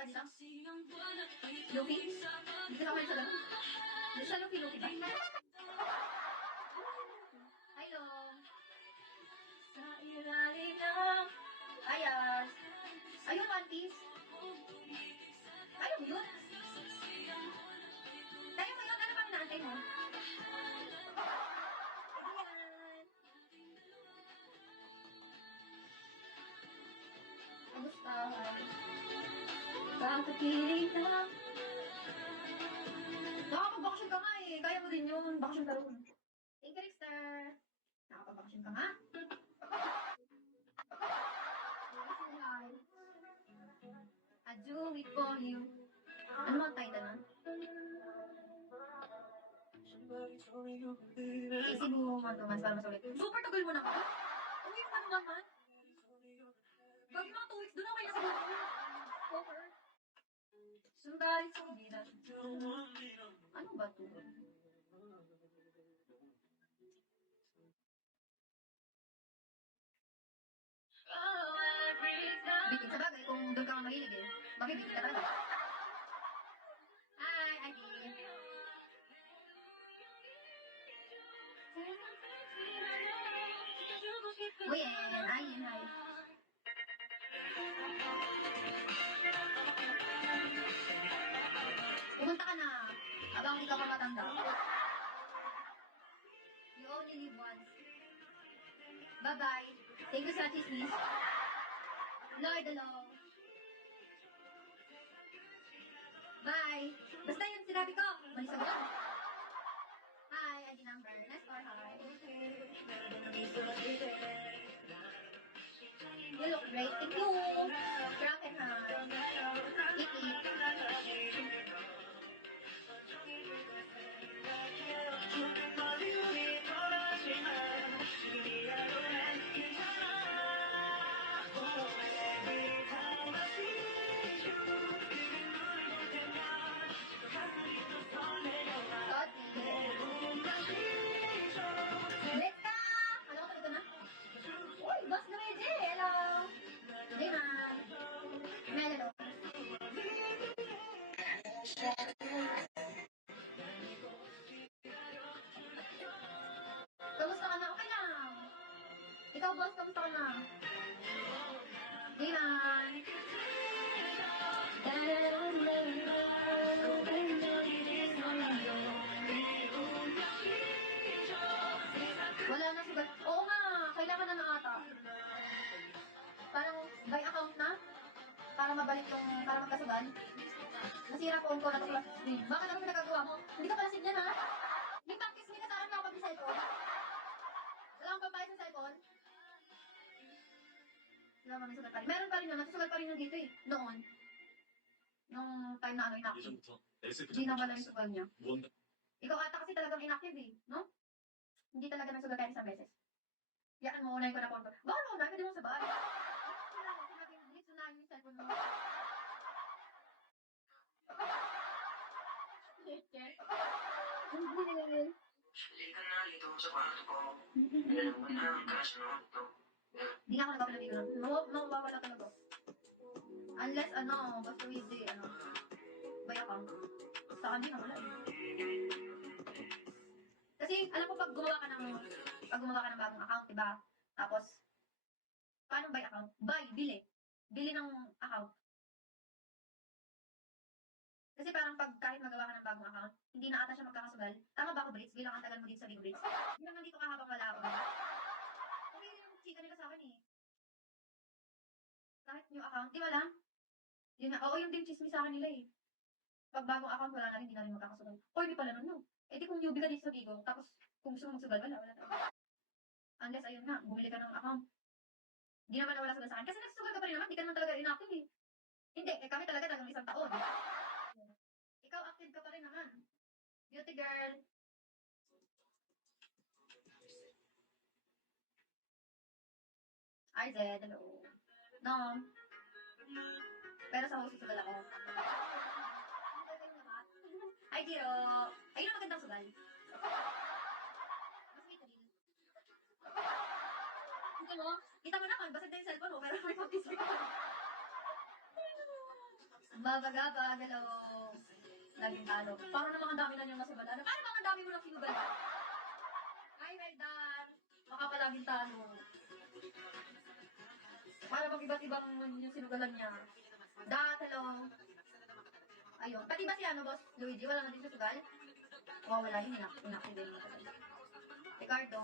ata dito? Luffy? Hindi ka kayo sa ganun? Hindi sa Luffy ba? Hi, Long. Sa ilalim ng ayas. Ayun, One Piece. Ayun yun. Kaya mo yun, ano pang inaantay mo? Ayan. Kamusta? Kakakilig na. Nakakapag-bakasyon ka nga eh. Kaya mo din yun. Bakasyon ka rin. Thank you, Rickster. Nakakapag-bakasyon ka nga. I do it for you. Ano ang title nun? Easy mo man para masulit. Super tagal mo na ka? Uwi mo naman. Gagi mga 2 weeks, doon ako kaya siguro. Over. Subalit sa bilang. Ano ba ito? Bitin sa bagay kung doon ka mahilig eh. Mabibitin ka talaga. Hi, Adi. Uy, hi. Pumunta ka na. Habang hindi ka pa matanda. You only live once. Bye-bye. Thank you sa chismis. Lord alone. Bye. Basta yun, sinabi ko. Malisagot. Hi, ID number. Nice or hi. You look great. Thank you. Rock and high. Eat. Kamusta ka na? Okay lang. Ikaw, boss, kamusta ka na? Diman. Wala na sugal. Oo nga, kailangan na ata. Parang by account na. Para mabalik yung, para magkasugal. Nasira phone ko na ito. Bakit ano pinagagawa mo? Hindi ka pala signan ha? May practice nila sa akin ako pag-cellphone. Wala akong pampayad sa cellphone. Wala kami sugal pa rin. Meron pa rin yun. Nasusugal pa rin yun dito eh. Noon. Nung time na ano inactive. Hindi na wala yung sugal niya. Ikaw ata kasi talagang inactive eh. No? Hindi talaga nasugal kahit isang beses. Yan mo, unahin ko na phone ko. Baka mo, unahin ko din mo sa bahay. Hindi sunahin yung cellphone mo. Halika na dito sa kwarto ko. Alam mo na ang kasunod to. Hindi nga ako nagpapalabig na. Mawawala talaga. Unless basta with the, by account. Sa akin din wala eh. Kasi, alam ko pag gumawa ka ng bagong account, diba? Tapos, paano by account? Bili. Bili ng account. Kasi parang pag kahit magawa ka ng bagong account, hindi na ata siya magkakasugal. Tama ba ako, Brits? Bilang ang tagal mo din sa Big Brits. Hindi naman dito ka habang wala ako. Kasi yung chika nila sa akin eh. Kahit new account, di ba lang? Yun nga, oo yung din chismis sa akin nila eh. Pag bagong account, wala na rin, hindi na rin magkakasugal. O, hindi pala nun, no? Eh di kung newbie ka dito sa Bigo, tapos kung gusto mo magsugal, wala na. Unless, ayun nga, bumili ka ng account. Hindi naman nawala sugal sa akin. Kasi nagsusugal ka pa rin naman, di ka naman talaga inactive eh. Hindi, kami talaga ng 1 taon. Ikaw, active ka pa rin naman. Beauty girl. RZ, hello. No. Pero sa host, sugal ako. Ay, Giro. Ayun ang magandang sugal. Mas may taril. Kita mo naman, basta yung cellphone mo, pero may pag-isip ka. Babagabag, hello. Laging talo. Parang namang ang dami na niyang nasabala. Parang namang ang dami mo nang sinubala. Hi, Meldan. Baka palaging talo. Para bang iba't ibang yung sinugalan niya. Dat, hello. Ayun. Pati ba si ano, boss Luigi? Wala na din sa sugal? Oh, wala yun. Inactive din. Ricardo.